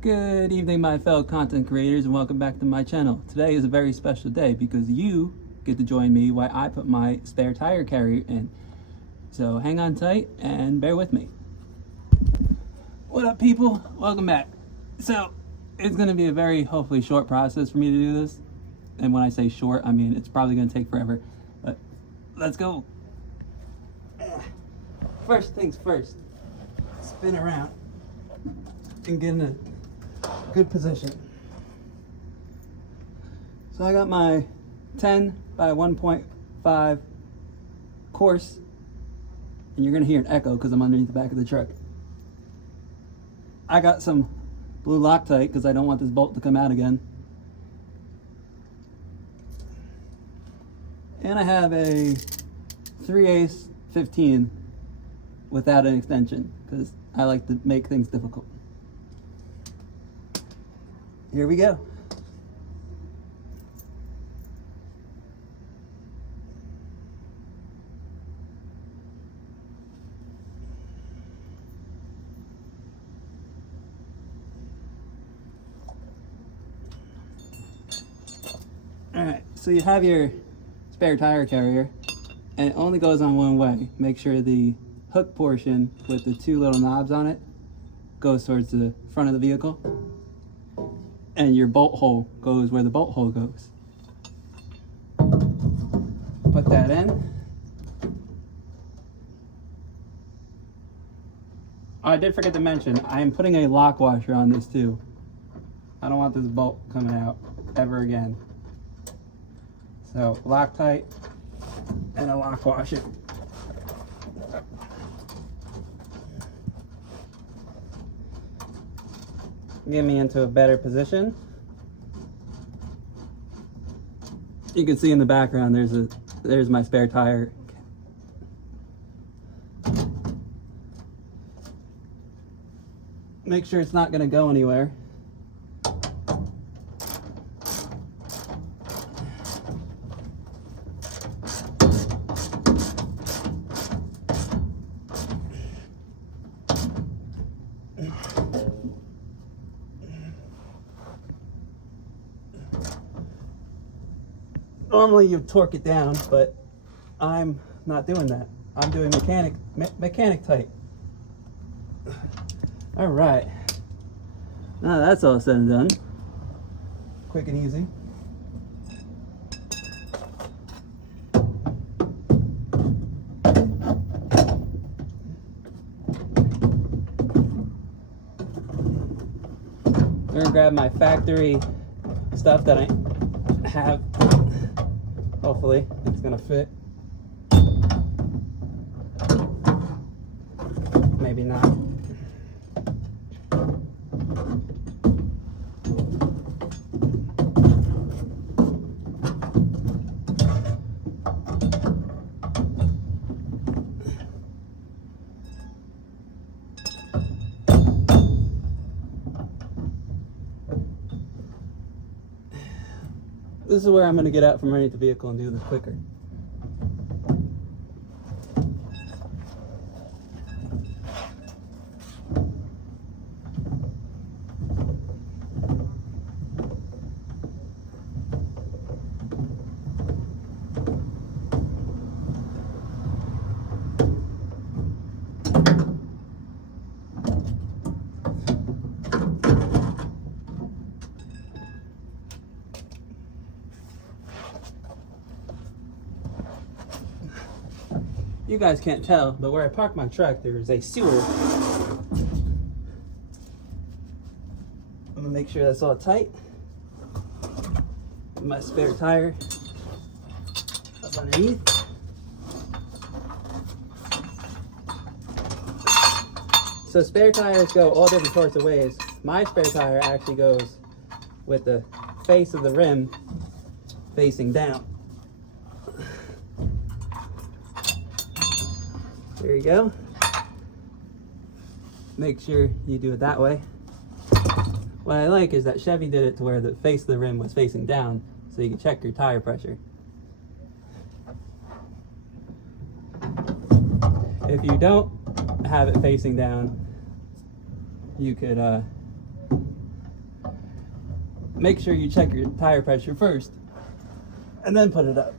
Good evening, my fellow content creators, and welcome back to my channel. Today is a very special day because you get to join me while I put my spare tire carrier in. So hang on tight and bear with me. What up, people? Welcome back. So it's going to be a very, hopefully, short process for me to do this. And when I say short, I mean it's probably going to take forever. But let's go. First things first, spin around and get in a good position. So I got my 10 by 1.5 course, and you're gonna hear an echo because I'm underneath the back of the truck. I got some blue Loctite because I don't want this bolt to come out again. And I have a 3/8 15 without an extension because I like to make things difficult. Here we go. All right, so you have your spare tire carrier, and it only goes on one way. Make sure the hook portion with the two little knobs on it goes towards the front of the vehicle, and your bolt hole goes where the bolt hole goes. Put that in. Oh, I did forget to mention, I am putting a lock washer on this too. I don't want this bolt coming out ever again. So Loctite and a lock washer. Get me into a better position. You can see in the background there's my spare tire. Make sure it's not going to go anywhere. Normally you torque it down, but I'm not doing that. I'm doing mechanic tight. All right. Now that's all said and done. Quick and easy. I'm gonna grab my factory stuff that I have. Hopefully it's gonna fit. Maybe not. This is where I'm going to get out from underneath the vehicle and do this quicker. You guys can't tell, but where I park my truck, there is a sewer. I'm gonna make sure that's all tight. My spare tire up underneath. So spare tires go all different sorts of ways. My spare tire actually goes with the face of the rim facing down. There you go. Make sure you do it that way. What I like is that Chevy did it to where the face of the rim was facing down, so you can check your tire pressure. If you don't have it facing down, you could make sure you check your tire pressure first and then put it up.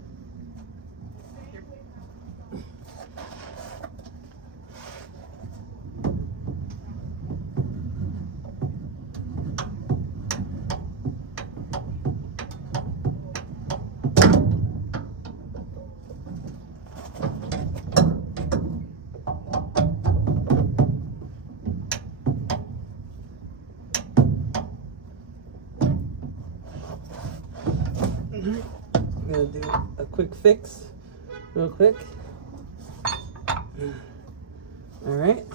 I'm gonna do a quick fix real quick. All right.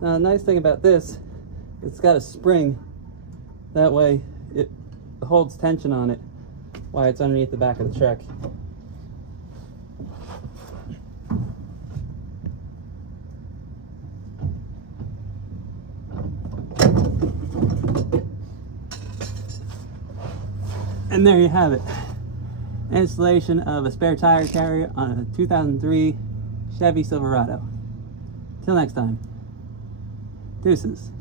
Now the nice thing about this, it's got a spring. That way it holds tension on it while it's underneath the back of the truck. And there you have it. Installation of a spare tire carrier on a 2003 Chevy Silverado. Till next time. Deuces.